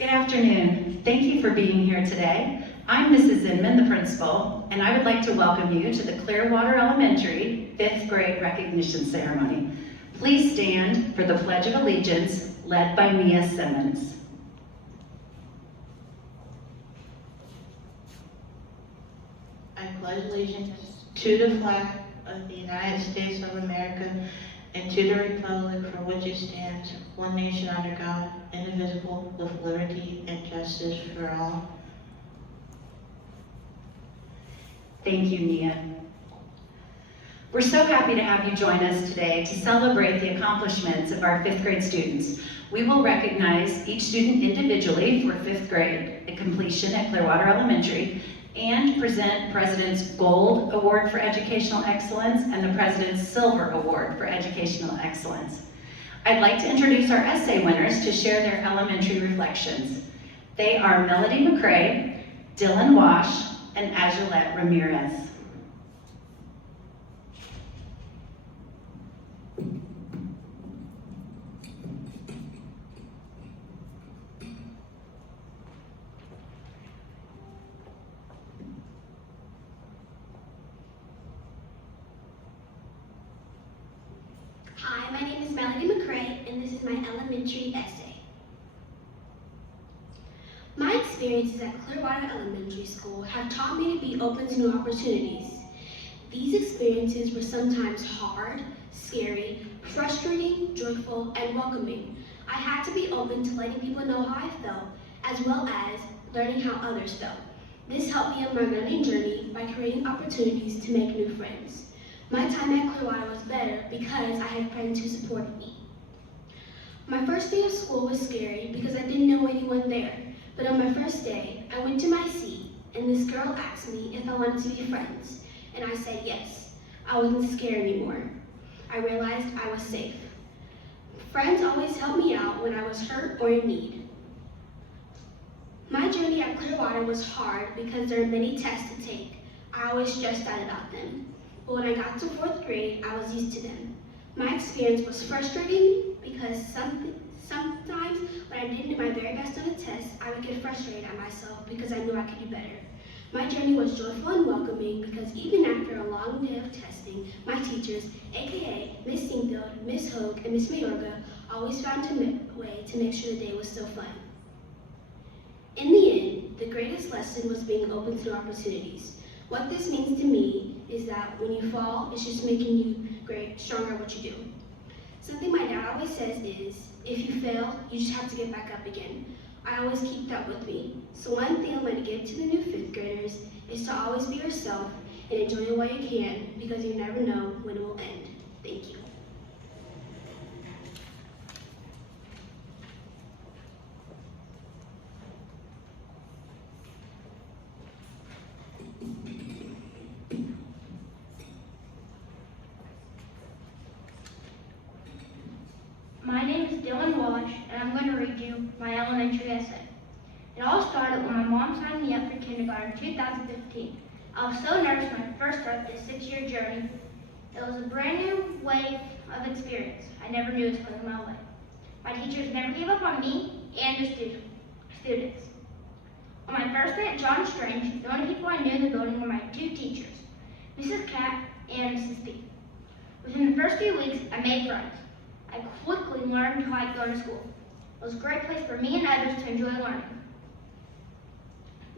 Good afternoon. Thank you for being here today. I'm Mrs. Zinman, the principal, and I would like to welcome you to the Clearwater Elementary 5th grade recognition ceremony. Please stand for the Pledge of Allegiance led by Mia Simmons. I pledge allegiance to the flag of the United States of America and to the republic for which it stands, one nation under God, indivisible, with liberty and justice for all. Thank you, Nia. We're so happy to have you join us today to celebrate the accomplishments of our 5th grade students. We will recognize each student individually for 5th grade completion at Clearwater Elementary and present President's Gold Award for Educational Excellence and the President's Silver Award for Educational Excellence. I'd like to introduce our essay winners to share their elementary reflections. They are Melody McCrae, Dylan Wash, and Azulette Ramirez. Hi, my name is Melody McCrae, and this is my elementary essay. My experiences at Clearwater Elementary School have taught me to be open to new opportunities. These experiences were sometimes hard, scary, frustrating, joyful, and welcoming. I had to be open to letting people know how I felt, as well as learning how others felt. This helped me on my learning journey by creating opportunities to make new friends. My time at Clearwater was better because I had friends who supported me. My first day of school was scary because I didn't know anyone there. But on my first day, I went to my seat and this girl asked me if I wanted to be friends. And I said yes. I wasn't scared anymore. I realized I was safe. Friends always helped me out when I was hurt or in need. My journey at Clearwater was hard because there are many tests to take. I always stressed out about them. But when I got to 4th grade, I was used to them. My experience was frustrating because sometimes when I didn't do my very best on a test, I would get frustrated at myself because I knew I could do better. My journey was joyful and welcoming because even after a long day of testing, my teachers, aka Miss Singfield, Miss Hogue, and Miss Mayorga, always found a way to make sure the day was still fun. In the end, the greatest lesson was being open to opportunities. What this means to me is that when you fall, it's just making you stronger at what you do. Something my dad always says is, if you fail, you just have to get back up again. I always keep that with me. So one thing I'm going to give to the new 5th graders is to always be yourself and enjoy it while you can, because you never know when it will end. Thank you. My name is Dylan Wash, and I'm going to read you my elementary essay. It all started when my mom signed me up for kindergarten in 2015. I was so nervous when I first started this 6-year journey. It was a brand new wave of experience. I never knew it was coming my way. My teachers never gave up on me and the students. On my first day at John Strange, the only people I knew in the building were my 2 teachers, Mrs. Cat and Mrs. B. Within the first few weeks, I made friends. I quickly learned how I go to school. It was a great place for me and others to enjoy learning.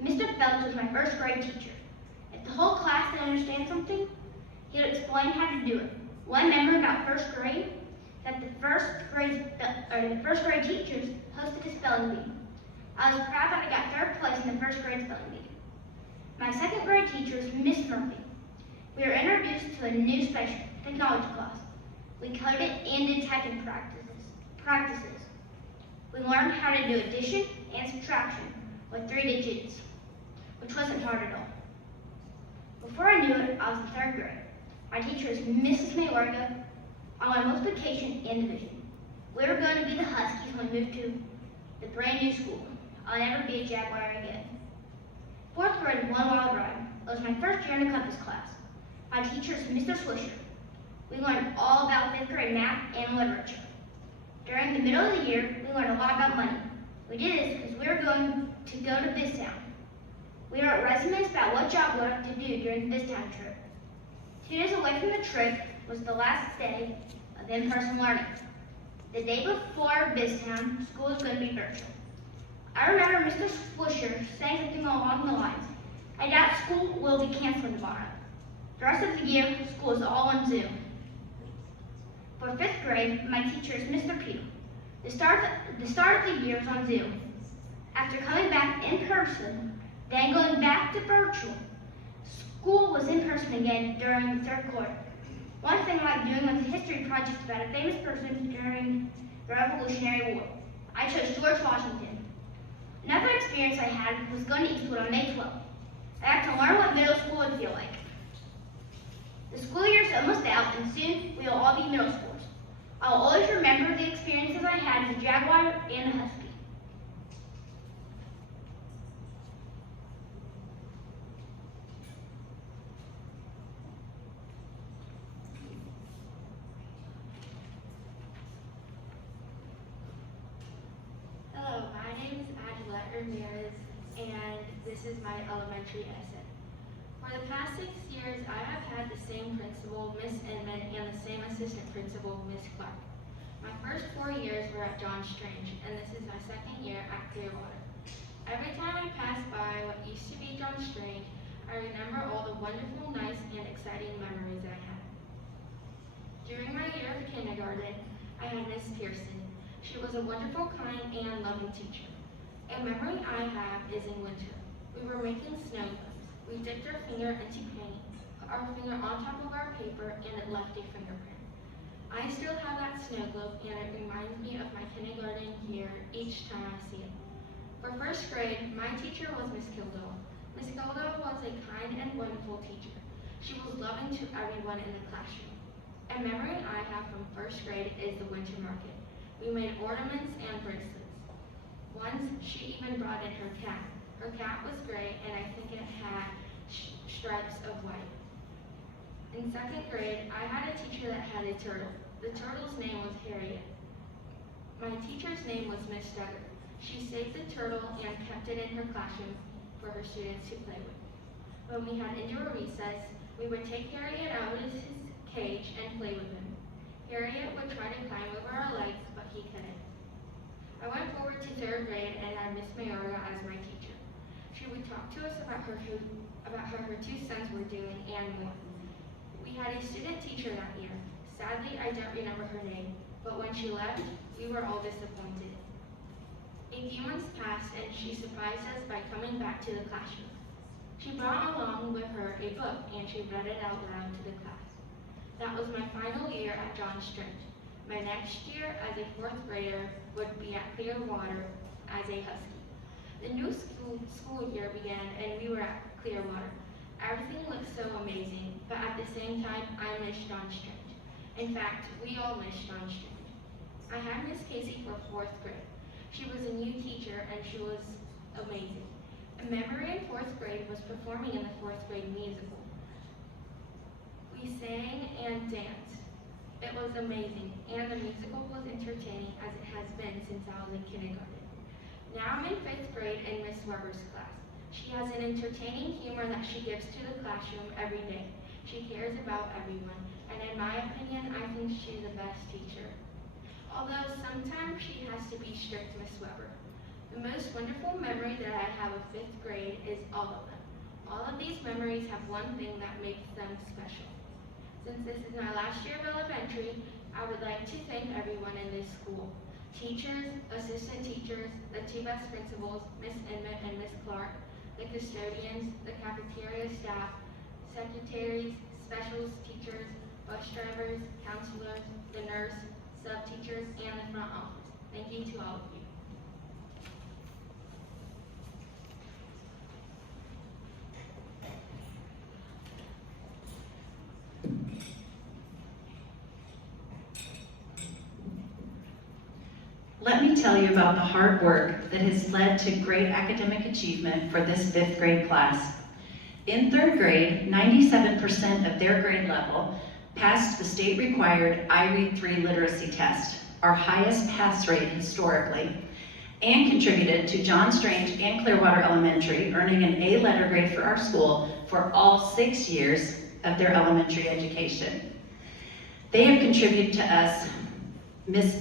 Mr. Phelps was my first grade teacher. If the whole class didn't understand something, he would explain how to do it. One memory about first grade is that the first grade teachers hosted a spelling bee. I was proud that I got 3rd place in the first grade spelling bee. My 2nd grade teacher was Miss Murphy. We were introduced to a new special technology class. We coded and did typing practices. We learned how to do addition and subtraction with 3 digits, which wasn't hard at all. Before I knew it, I was in 3rd grade. My teacher was Mrs. Mayorga on my multiplication and division. We were going to be the Huskies when we moved to the brand new school. I'll never be a Jaguar again. 4th grade was one wild ride. It was my first year in the compass class. My teacher is Mr. Swisher. We learned all about 5th grade math and literature. During the middle of the year, we learned a lot about money. We did this because we were going to go to Biztown. We wrote resumes about what job we wanted to do during the Biztown trip. 2 days away from the trip was the last day of in-person learning. The day before Biztown, school was going to be virtual. I remember Mr. Swisher saying something along the lines, "I doubt school will be canceled tomorrow." The rest of the year, school is all on Zoom. For 5th grade, my teacher is Mr. Pugh. The start of the year is on Zoom. After coming back in person, then going back to virtual, school was in person again during the 3rd quarter. One thing I liked doing was a history project about a famous person during the Revolutionary War. I chose George Washington. Another experience I had was going to Eastwood on May 12th. I got to learn what middle school would feel like. The school year is almost out, and soon we will all be middle schoolers. I'll always remember the experiences I had as a Jaguar and a Husky. Hello, my name is Angela Ramirez, and this is my elementary essay. For the past 6 years, I have had the same principal, Miss Inman, and the same assistant principal, Miss Clark. My first 4 years were at John Strange, and this is my 2nd year at Clearwater. Every time I pass by what used to be John Strange, I remember all the wonderful, nice, and exciting memories I had. During my year of kindergarten, I had Miss Pearson. She was a wonderful, kind, and loving teacher. A memory I have is in winter. We were making snow globes. We dipped our finger into paint, put our finger on top of our paper, and it left a fingerprint. I still have that snow globe, and it reminds me of my kindergarten year each time I see it. For 1st grade, my teacher was Miss Kildall. Miss Kildall was a kind and wonderful teacher. She was loving to everyone in the classroom. A memory I have from 1st grade is the winter market. We made ornaments and bracelets. Once, she even brought in her cat. Her cat was gray, and I think it had stripes of white. In 2nd grade, I had a teacher that had a turtle. The turtle's name was Harriet. My teacher's name was Miss Duggar. She saved the turtle and kept it in her classroom for her students to play with. When we had indoor recess, we would take Harriet out of his cage and play with him. Harriet would try to climb over our legs, but he couldn't. I went forward to 3rd grade and had Miss Mayorga as my teacher. She would talk to us about how her 2 sons were doing and more. We had a student teacher that year. Sadly, I don't remember her name, but when she left, we were all disappointed. A few months passed, and she surprised us by coming back to the classroom. She brought along with her a book, and she read it out loud to the class. That was my final year at John Strange. My next year as a 4th grader would be at Clearwater as a Husky. The new school year began, and we were at Clearwater. Everything looked so amazing, but at the same time, I missed John Strange. In fact, we all missed John Strange. I had Miss Casey for 4th grade. She was a new teacher, and she was amazing. A memory in 4th grade was performing in the 4th grade musical. We sang and danced. It was amazing, and the musical was entertaining as it has been since I was in kindergarten. Now I'm in 5th grade in Miss Weber's class. She has an entertaining humor that she gives to the classroom every day. She cares about everyone, and in my opinion, I think she's the best teacher. Although sometimes she has to be strict, Miss Weber. The most wonderful memory that I have of 5th grade is all of them. All of these memories have one thing that makes them special. Since this is my last year of elementary, I would like to thank everyone in this school. Teachers, assistant teachers, the 2 best principals, Miss Inman and Miss Clark, the custodians, the cafeteria staff, secretaries, specials teachers, bus drivers, counselors, the nurse, sub-teachers, and the front office. Thank you to all of you. Let me tell you about the hard work that has led to great academic achievement for this 5th grade class. In 3rd grade, 97% of their grade level passed the state-required I Read 3 literacy test, our highest pass rate historically, and contributed to John Strange and Clearwater Elementary, earning an A letter grade for our school for all 6 years of their elementary education. They have contributed to us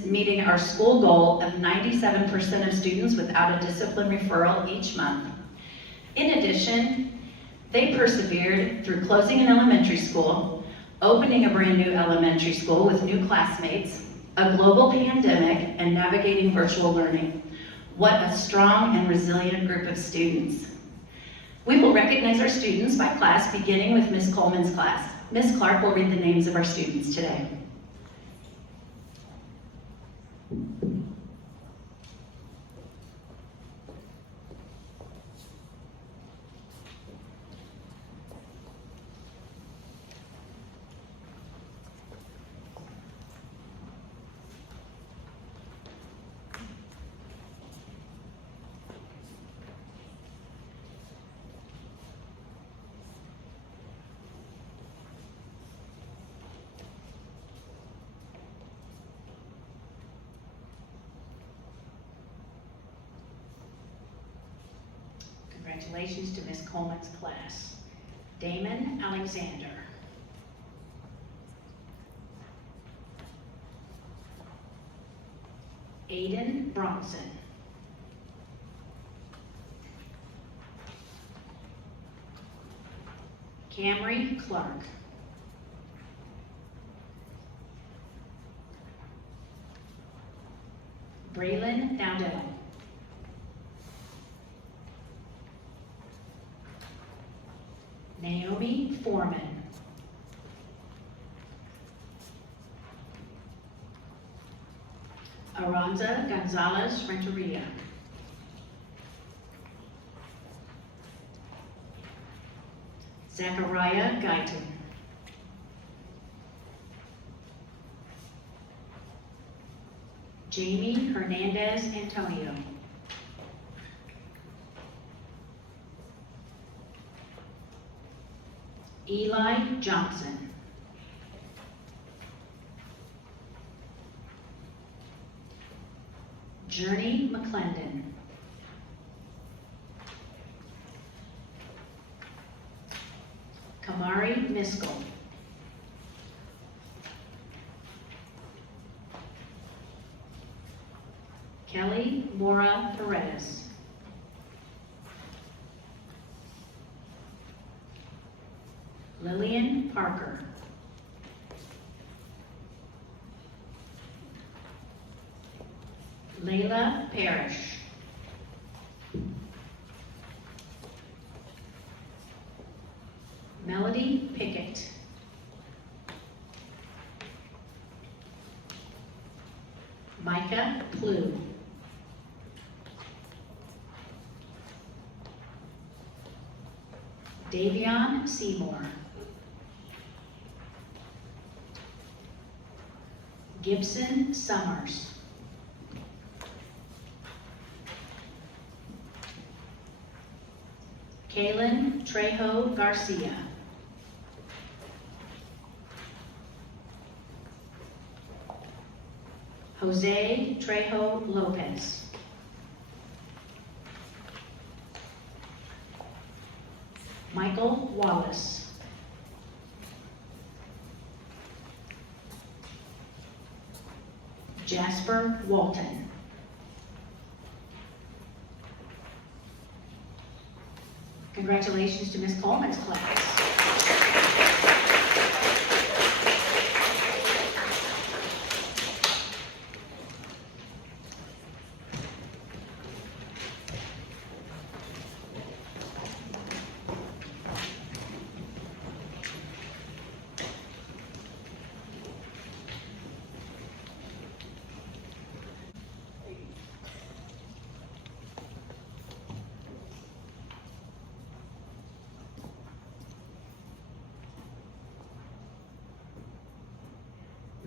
meeting our school goal of 97% of students without a discipline referral each month. In addition, they persevered through closing an elementary school, opening a brand new elementary school with new classmates, a global pandemic, and navigating virtual learning. What a strong and resilient group of students. We will recognize our students by class, beginning with Ms. Coleman's class. Ms. Clark will read the names of our students today. Congratulations to Ms. Coleman's class. Damon Alexander. Aiden Bronson. Camry Clark. Braylon Dowdell. Naomi Foreman. Aranza Gonzalez Renteria. Zachariah Guyton. Jamie Hernandez Antonio. Eli Johnson. Journey McClendon. Kamari Miskell. Kelly Mora Perez. Lillian Parker. Layla Parrish. Melody Pickett. Micah Plew. Davion Seymour. Gibson Summers. Kaylin Trejo Garcia. Jose Trejo Lopez. Michael Wallace. Jasper Walton. Congratulations to Ms. Coleman's class.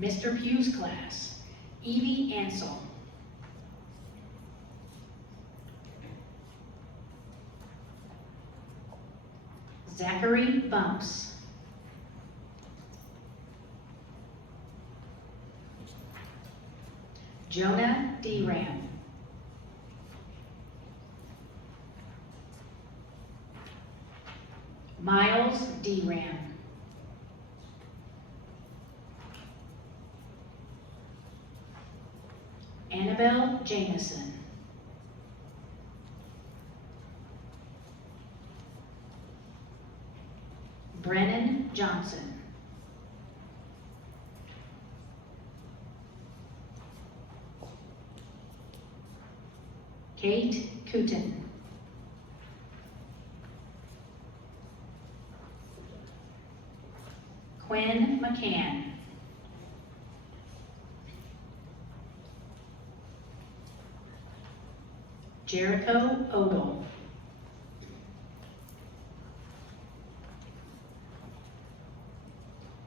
Mr. Pugh's class, Evie Ansel. Zachary Bumps. Jonah Deram. Miles Deram. Annabelle Jameson. Brennan Johnson. Kate Cooten. Quinn McCann. Jericho Odell.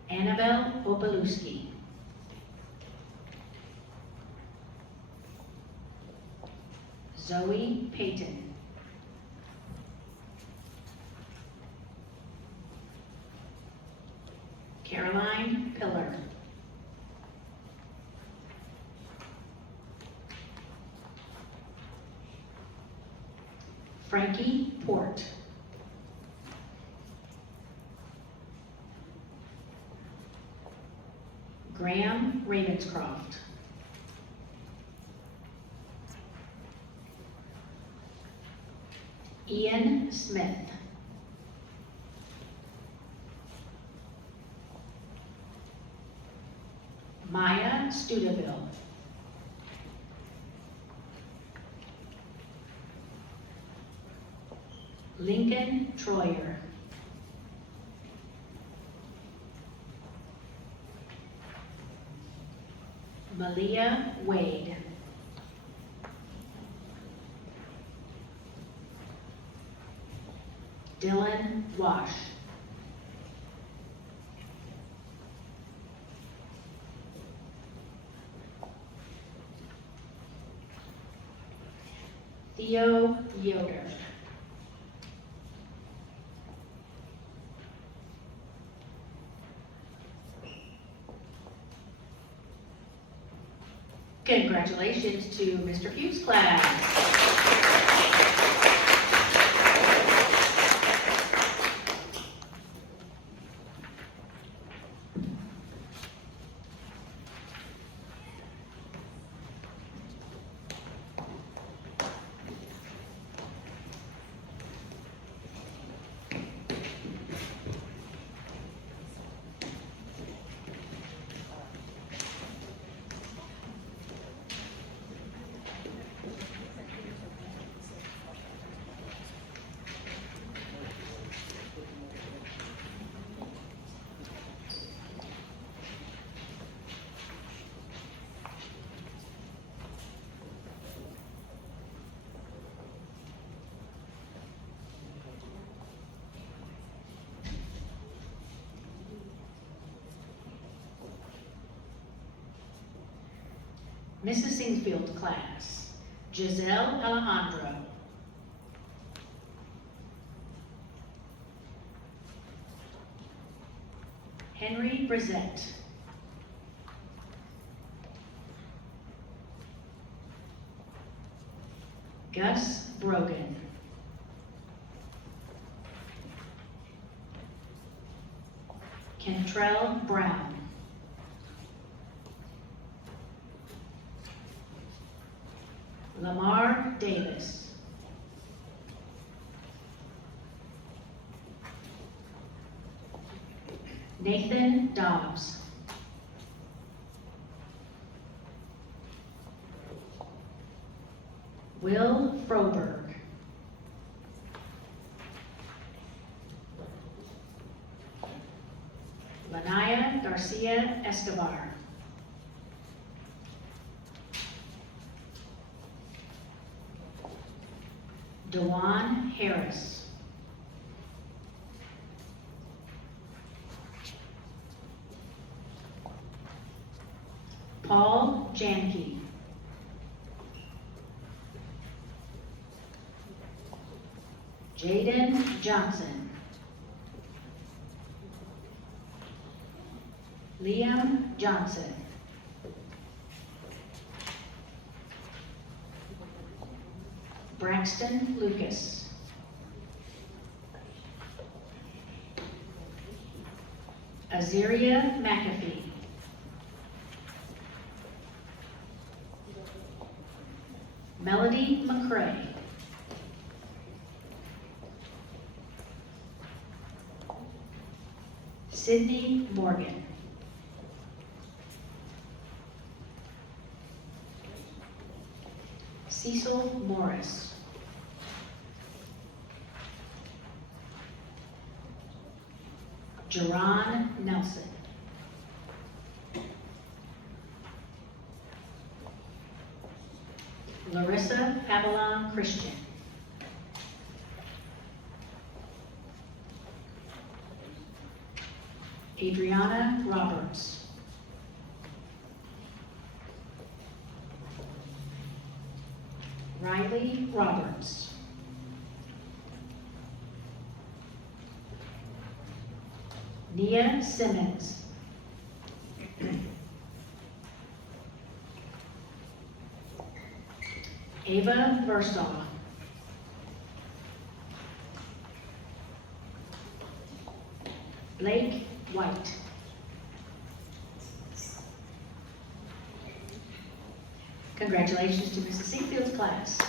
Annabelle Obolewski. Zoe Payton. Caroline Pillar. Frankie Port. Graham Ravenscroft. Ian Smith. Maya Studeville. Lincoln Troyer. Malia Wade. Dylan Wash. Theo Yoder. Congratulations to Mr. Pugh's class. Mrs. Singfield class, Giselle Alejandro. Henry Brissett. Gus Brogan. Kentrell Brown. Lamar Davis. Nathan Dobbs. Will Froberg. Lanaya Garcia Escobar. Dewan Harris. Paul Janke. Jaden Johnson. Liam Johnson. Braxton Lucas. Azaria McAfee. Melody McCray. Sydney Morgan. Cecil Morris. Jerron Nelson. Larissa Avalon Christian. Adriana Roberts. Riley Roberts. Nia Simmons. Ava Versaw. Blake White. Congratulations to Mrs. Sinfield's class.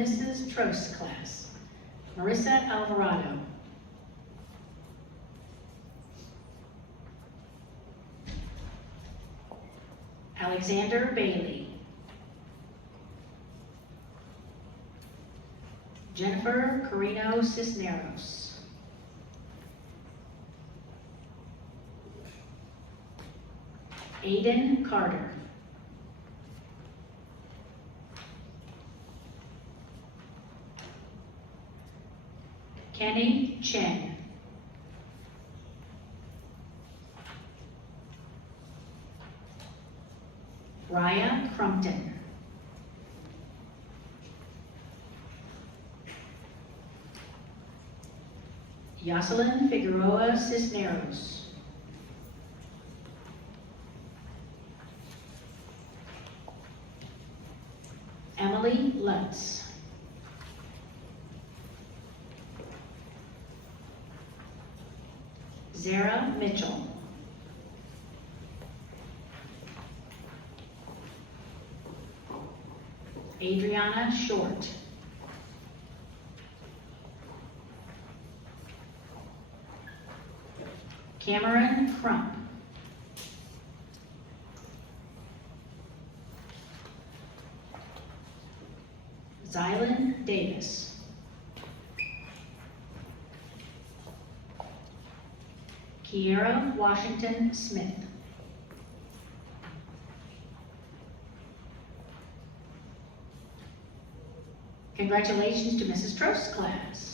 Mrs. Trost's class. Marissa Alvarado. Alexander Bailey. Jennifer Carino Cisneros. Aiden Carter. Kenny Chen. Raya Crumpton. Yoselin Figueroa Cisneros. Emily Lutz. Zara Mitchell. Adriana Short. Cameron Crump. Zylan Davis. Kiera Washington Smith. Congratulations to Mrs. Trost's class.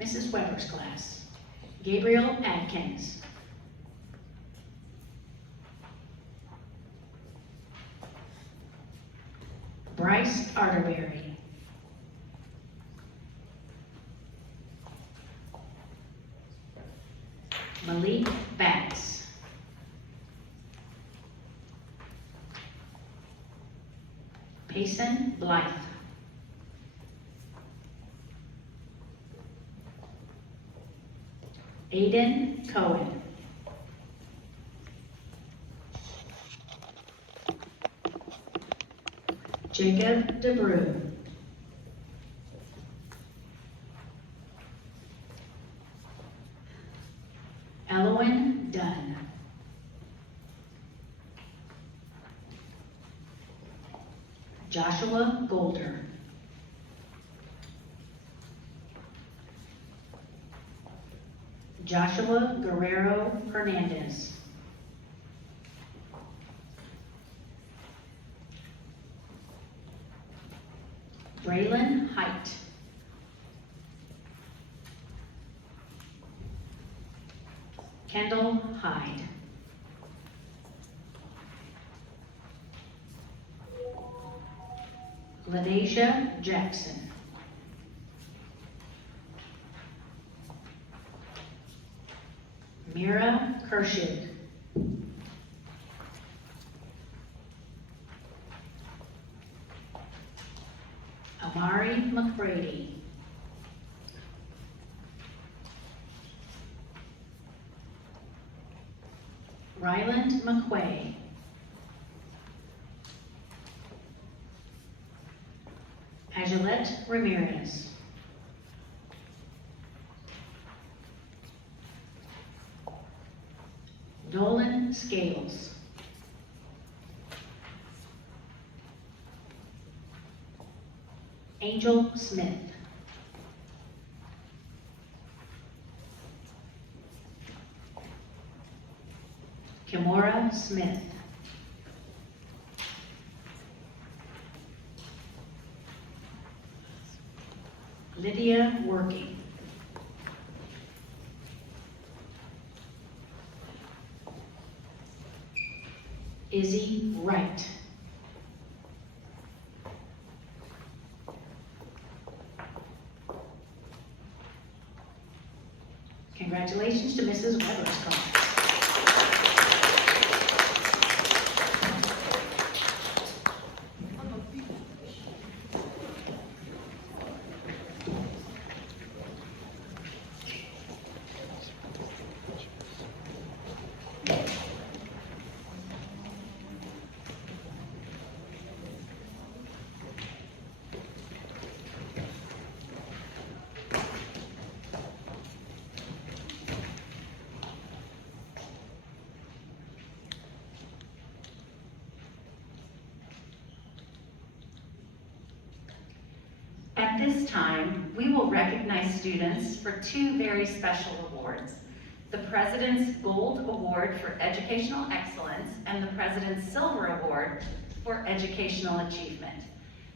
Mrs. Weber's class. Gabriel Adkins. Bryce Arterberry. Malik Batts. Payson Blythe. Aiden Cohen. Jacob DeBrew. Elwin Dunn. Joshua Golder. Joshua Guerrero Hernandez. Braylon Height. Kendall Hyde. Lanasia Jackson. Mira Kershid. Amari McBrady. Ryland McQuay. Agilette Ramirez. Nolan Scales. Angel Smith. Kimora Smith. Lydia Working. Izzy Wright. Congratulations to Mrs. Weberscott. At this time, we will recognize students for two very special awards: the President's Gold Award for Educational Excellence and the President's Silver Award for Educational Achievement.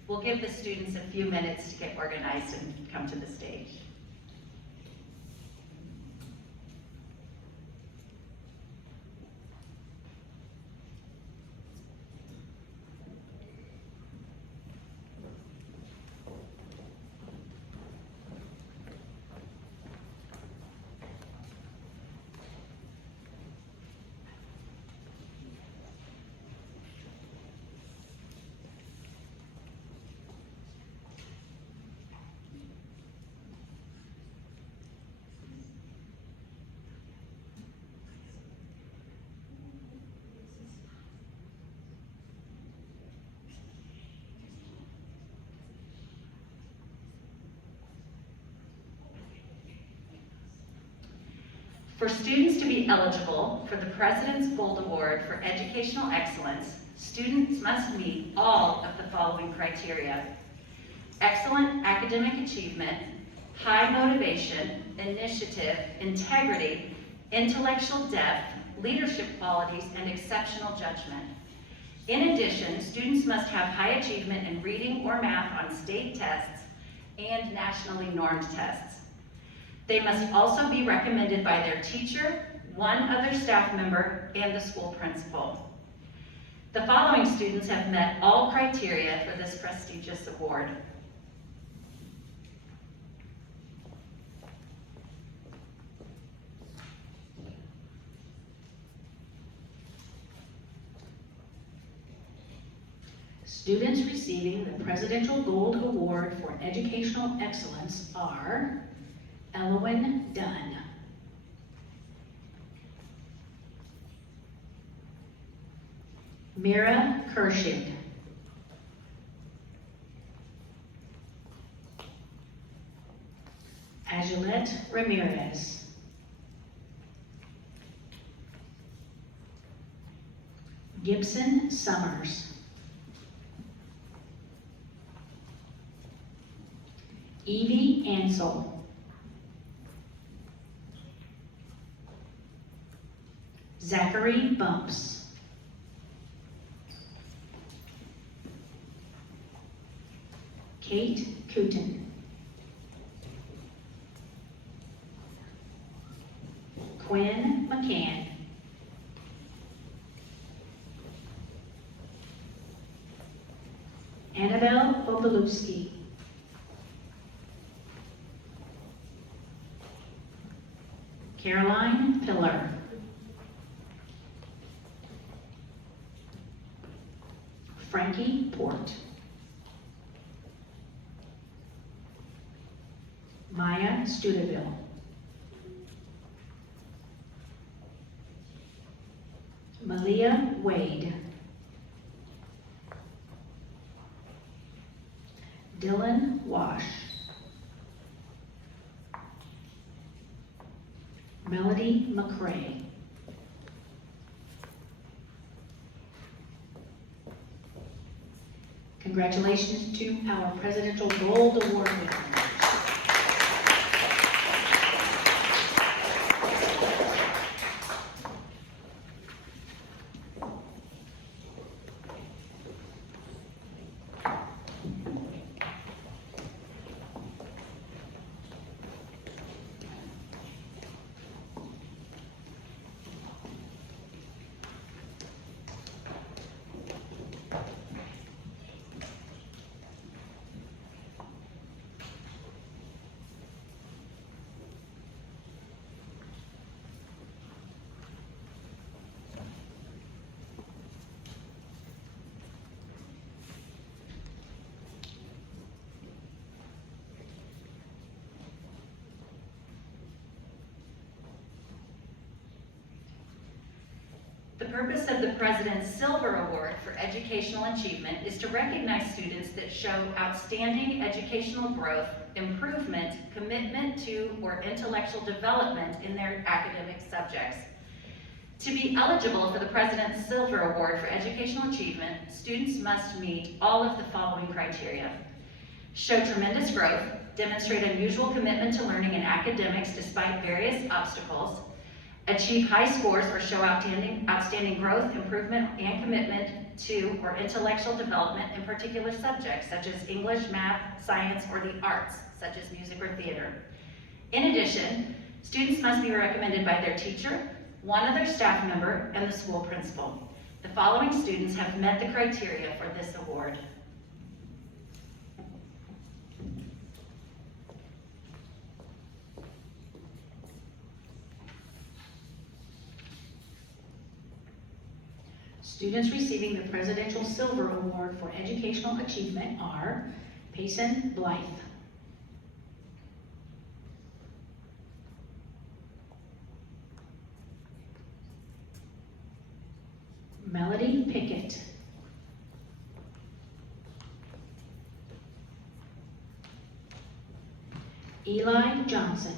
We'll give the students a few minutes to get organized and come to the stage. For students to be eligible for the President's Gold Award for Educational Excellence, students must meet all of the following criteria: excellent academic achievement, high motivation, initiative, integrity, intellectual depth, leadership qualities, and exceptional judgment. In addition, students must have high achievement in reading or math on state tests and nationally normed tests. They must also be recommended by their teacher, one other staff member, and the school principal. The following students have met all criteria for this prestigious award: Students receiving the Presidential Gold Award for Educational Excellence are Elwin Dunn, Mira Kershig, Ajulet Ramirez, Gibson Summers, Evie Ansel, Zachary Bumps, Kate Cooten, Quinn McCann, Annabelle Obolewski, Caroline Pillar, Frankie Port, Maya Studeville, Malia Wade, Dylan Wash, Melody McCrae, congratulations to our Presidential Gold Award winners. The purpose of the President's Silver Award for Educational Achievement is to recognize students that show outstanding educational growth, improvement, commitment to, or intellectual development in their academic subjects. To be eligible for the President's Silver Award for Educational Achievement, students must meet all of the following criteria: show tremendous growth, demonstrate unusual commitment to learning and academics despite various obstacles, achieve high scores or show outstanding growth, improvement, and commitment to or intellectual development in particular subjects such as English, math, science, or the arts, such as music or theater. In addition, students must be recommended by their teacher, one other staff member, and the school principal. The following students have met the criteria for this award: students receiving the Presidential Silver Award for Educational Achievement are Payson Blythe, Melody Pickett, Eli Johnson,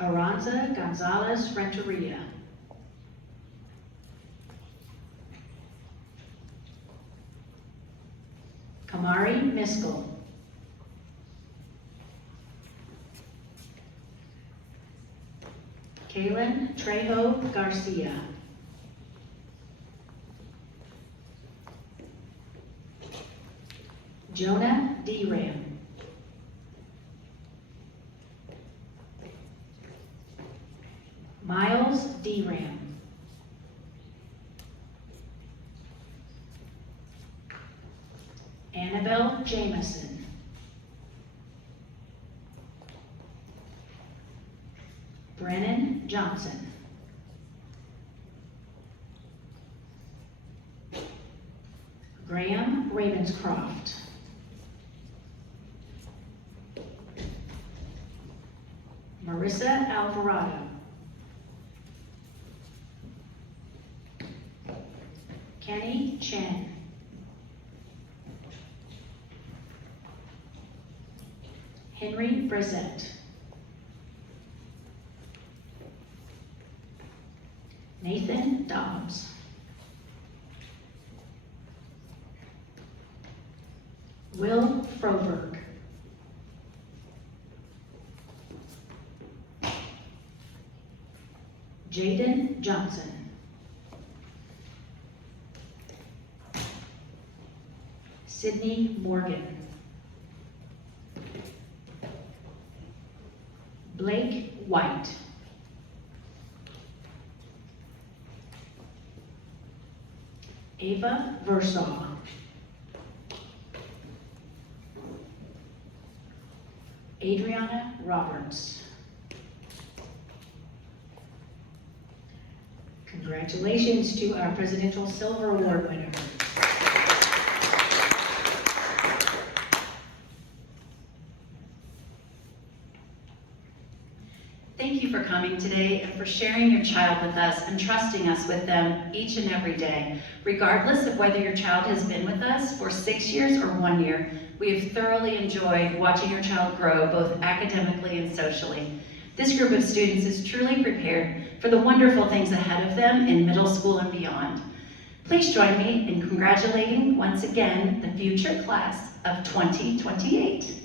Aranza Gonzalez Renteria, Kamari Miskell, Kaylin Trejo Garcia, Jonah D-Ram, Miles D-Ram, Annabelle Jameson, Brennan Johnson, Graham Ravenscroft. Marissa Alvarado. Kenny Chen. Henry Brissett. Nathan Dobbs. Will Froberg. Jaden Johnson. Sydney Morgan. Blake White. Ava Versaw. Adriana Roberts. Congratulations to our Presidential Silver Award winners. Thank you for coming today and for sharing your child with us and trusting us with them each and every day. Regardless of whether your child has been with us for 6 years or 1 year, we have thoroughly enjoyed watching your child grow both academically and socially. This group of students is truly prepared for the wonderful things ahead of them in middle school and beyond. Please join me in congratulating once again the future class of 2028.